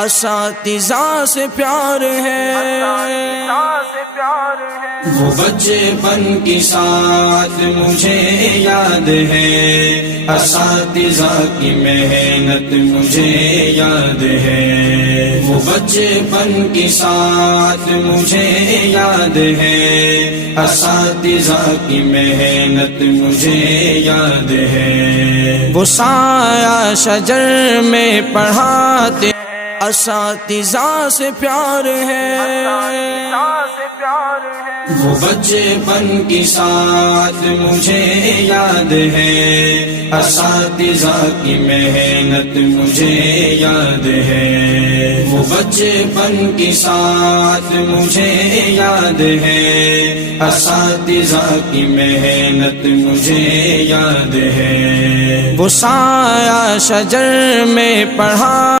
असातिज़ा से प्यार है। वो बचपन की साथ मुझे याद है, असातिज़ा की मेहनत मुझे याद है। वो बचपन की साथ मुझे याद है, असातिज़ा की मेहनत मुझे याद है। वो साया शजर में पढ़ाते, असातिज़ा से प्यार है। वो बचपन की साथ मुझे याद है, असातिज़ा की मेहनत मुझे याद है। वो बचपन की साथ मुझे याद है, असातिज़ा की मेहनत मुझे याद है। वो साया शजर में पढ़ा